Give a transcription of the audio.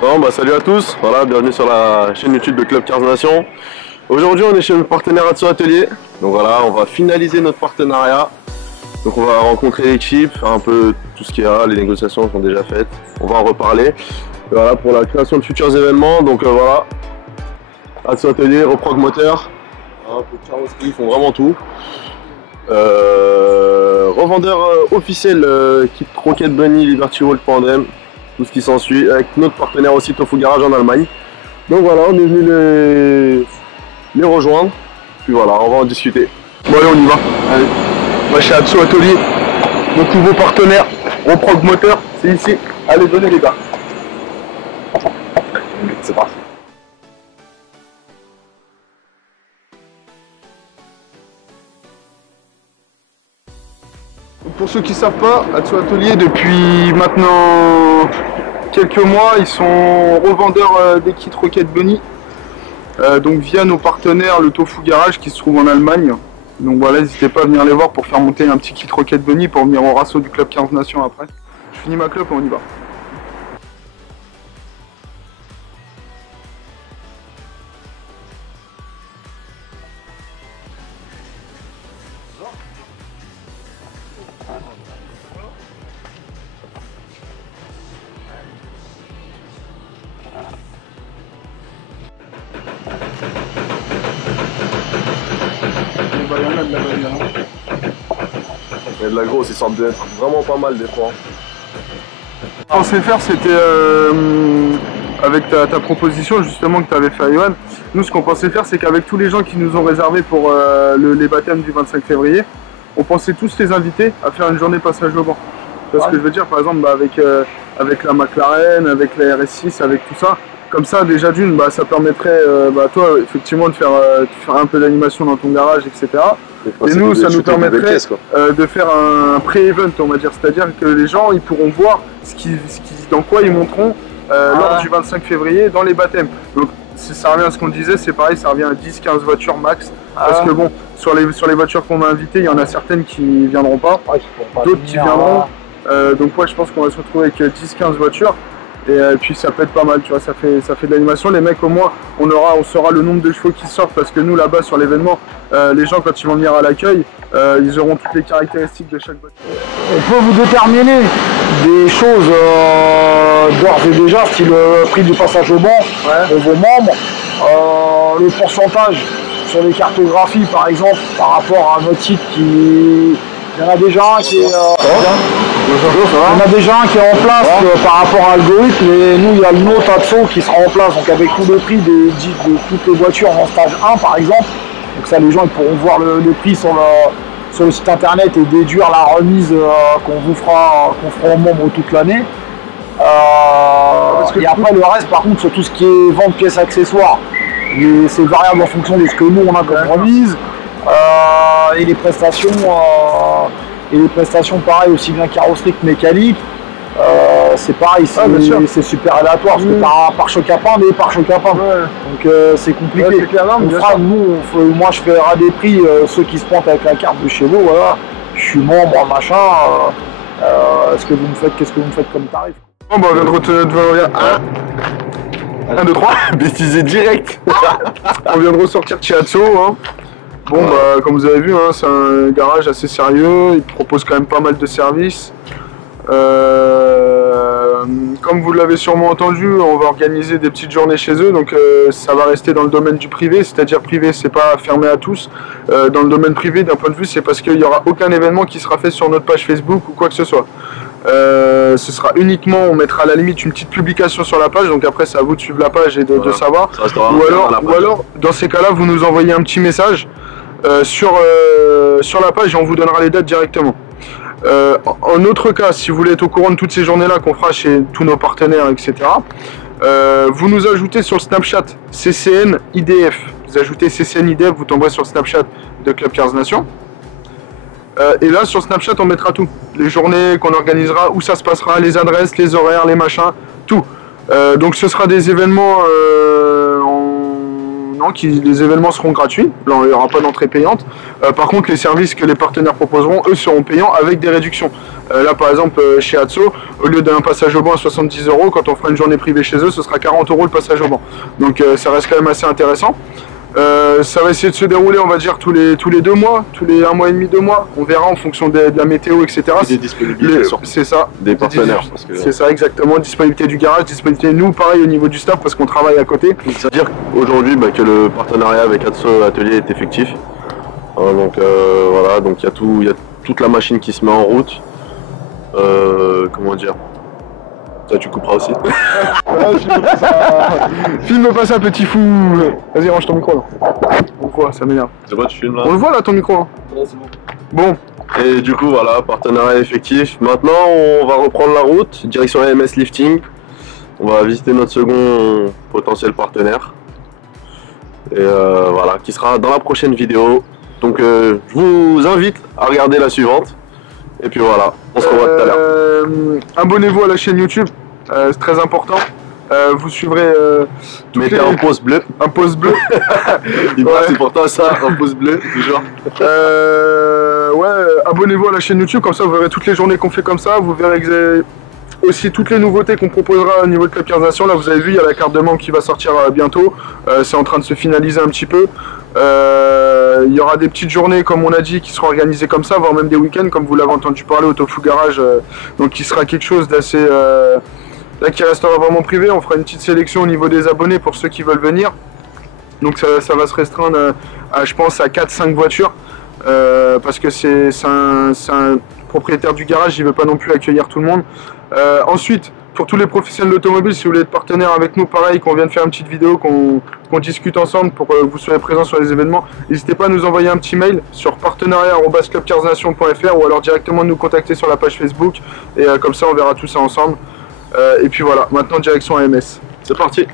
Bon, bah, salut à tous, voilà, bienvenue sur la chaîne YouTube de Club Cars Nation. Aujourd'hui on est chez le partenaire Atso Atelier, donc voilà, on va finaliser notre partenariat. Donc on va rencontrer l'équipe, un peu tout ce qu'il y a, les négociations sont déjà faites, on va en reparler. Et voilà, pour la création de futurs événements, donc voilà, Atso Atelier, Reprog Moteur, un peu de carrosserie, ils font vraiment tout. Revendeur officiel kit Rocket Bunny, Liberty World Pandem, tout ce qui s'ensuit, avec notre partenaire aussi Tofu Garage en Allemagne. Donc voilà, on est venu les rejoindre, puis voilà, on va en discuter. Bon allez, on y va. Allez. Moi chez Atso Atelier, notre nouveau partenaire, Reprog Moteur, c'est ici. Allez, venez les gars. C'est parti. Pour ceux qui ne savent pas, Atso Atelier, depuis maintenant quelques mois, ils sont revendeurs des kits Rocket Bunny. Donc via nos partenaires, le Tofu Garage qui se trouve en Allemagne. Donc voilà, n'hésitez pas à venir les voir pour faire monter un petit kit Rocket Bunny pour venir au rasso du Club 15 Nations après. Je finis ma clope et on y va. Il y en a de la valeur. Il y a de la grosse, ils semblent d'être vraiment pas mal des fois. Ce qu'on pensait faire, c'était avec ta proposition justement que tu avais fait à Johan. Nous, ce qu'on pensait faire, c'est qu'avec tous les gens qui nous ont réservé pour les baptêmes du 25 février, on pensait tous les inviter à faire une journée passage au banc. Tu vois ce que je veux dire? Par exemple, avec la McLaren, avec la RS6, avec tout ça. Comme ça, déjà d'une, ça permettrait toi, effectivement, de faire un peu d'animation dans ton garage, etc. Et nous, ça nous permettrait de faire un pré-event, on va dire. C'est-à-dire que les gens, ils pourront voir dans quoi ils monteront lors du 25 février dans les baptêmes. Donc, ça revient à ce qu'on disait, c'est pareil, ça revient à 10-15 voitures max. Parce que bon, sur les voitures qu'on va inviter, il y en a certaines qui ne viendront pas, d'autres qui viendront. Donc ouais, je pense qu'on va se retrouver avec 10-15 voitures. Et puis ça peut être pas mal, tu vois, ça fait de l'animation. Les mecs, au moins, on saura le nombre de chevaux qui sortent, parce que nous, là-bas, sur l'événement, les gens, quand ils vont venir à l'accueil, ils auront toutes les caractéristiques de chaque voiture. On peut vous déterminer des choses d'ores et déjà, style le prix du passage au banc de vos membres, le pourcentage sur les cartographies, par exemple, par rapport à notre site qui... Il y en a déjà un qui est, en place par rapport à l'algorithme, et nous il y a une autre Atso qui sera en place, donc avec tout le prix de toutes les voitures en stage 1 par exemple. Donc ça, les gens ils pourront voir le prix sur le site internet et déduire la remise qu'on fera aux membres toute l'année. Et après le reste, par contre, sur tout ce qui est vente pièces accessoires, c'est variable en fonction de ce que nous on a comme remise. Et les prestations pareil, aussi bien carrosserie que mécanique, c'est pareil, c'est super aléatoire, parce que t'as un pare-choc à peindre et pare-choc à peindre, donc c'est compliqué. Moi je ferai des prix, ceux qui se pointent avec la carte de chez vous, voilà, je suis membre, machin, qu'est-ce que vous me faites comme tarif? Bon bah on vient de 1, 2, 3, bêtisé direct. On vient de ressortir de chez Atso, hein. Bon comme vous avez vu, hein, c'est un garage assez sérieux, il propose quand même pas mal de services. Comme vous l'avez sûrement entendu, on va organiser des petites journées chez eux, donc ça va rester dans le domaine du privé, c'est-à-dire privé, c'est pas fermé à tous. Dans le domaine privé, d'un point de vue, c'est parce qu'il n'y aura aucun événement qui sera fait sur notre page Facebook ou quoi que ce soit. Ce sera uniquement, on mettra à la limite une petite publication sur la page, donc après c'est à vous de suivre la page et de savoir. Ou alors, dans ces cas-là, vous nous envoyez un petit message sur la page et on vous donnera les dates directement. En autre cas, si vous voulez être au courant de toutes ces journées-là qu'on fera chez tous nos partenaires, etc., vous nous ajoutez sur le Snapchat CCN IDF. Vous ajoutez CCN IDF, vous tomberez sur le Snapchat de Club 15 Nations. Et là, sur Snapchat, on mettra tout. Les journées qu'on organisera, où ça se passera, les adresses, les horaires, les machins, tout. Donc ce sera des événements Non, les événements seront gratuits, là il n'y aura pas d'entrée payante. Par contre les services que les partenaires proposeront, eux seront payants avec des réductions. Là par exemple chez Atso, au lieu d'un passage au banc à 70 €, quand on fera une journée privée chez eux, ce sera 40 € le passage au banc. Donc ça reste quand même assez intéressant. Ça va essayer de se dérouler, on va dire, tous les 2 mois, tous les 1 mois et demi, 2 mois. On verra en fonction de la météo, etc. Et des disponibilités, c'est ça. Des partenaires. C'est ça, exactement. Disponibilité du garage, disponibilité, nous, pareil, au niveau du staff, parce qu'on travaille à côté. C'est-à-dire qu'aujourd'hui, que le partenariat avec Atso Atelier est effectif. Donc voilà, donc il y a toute la machine qui se met en route. Comment dire? Ça, tu couperas aussi. Filme pas ça, petit fou. Vas-y, range ton micro là. On le voit, ça m'énerve. C'est quoi, tu filmes là? On le voit là, ton micro. Hein. Ouais, c'est bon. Et du coup, voilà, partenariat effectif. Maintenant, on va reprendre la route, direction AMS Lifting. On va visiter notre second potentiel partenaire. Et voilà, qui sera dans la prochaine vidéo. Donc, je vous invite à regarder la suivante. Et puis voilà, on se revoit tout à l'heure. Abonnez-vous à la chaîne YouTube, c'est très important. Vous suivrez. Mettez un pouce bleu. Un pouce bleu. C'est pour toi ça, un pouce bleu, toujours. Ouais, abonnez-vous à la chaîne YouTube, comme ça vous verrez toutes les journées qu'on fait comme ça. Vous verrez aussi toutes les nouveautés qu'on proposera au niveau de Club 15 Nations. Là, vous avez vu, il y a la carte de membre qui va sortir bientôt. C'est en train de se finaliser un petit peu. Il y aura des petites journées, comme on a dit, qui seront organisées comme ça, voire même des week-ends, comme vous l'avez entendu parler au Tofu Garage. Donc, qui sera quelque chose d'assez... là, qui restera vraiment privé. On fera une petite sélection au niveau des abonnés pour ceux qui veulent venir. Donc, ça va se restreindre à, je pense, à 4-5 voitures. Parce que c'est un propriétaire du garage, il ne veut pas non plus accueillir tout le monde. Ensuite, pour tous les professionnels de l'automobile, si vous voulez être partenaire avec nous, pareil, qu'on vienne faire une petite vidéo, qu'on discute ensemble pour que vous soyez présents sur les événements, n'hésitez pas à nous envoyer un petit mail sur partenariat@club15nation.fr ou alors directement nous contacter sur la page Facebook et comme ça on verra tout ça ensemble. Et puis voilà, maintenant direction AMS. C'est parti.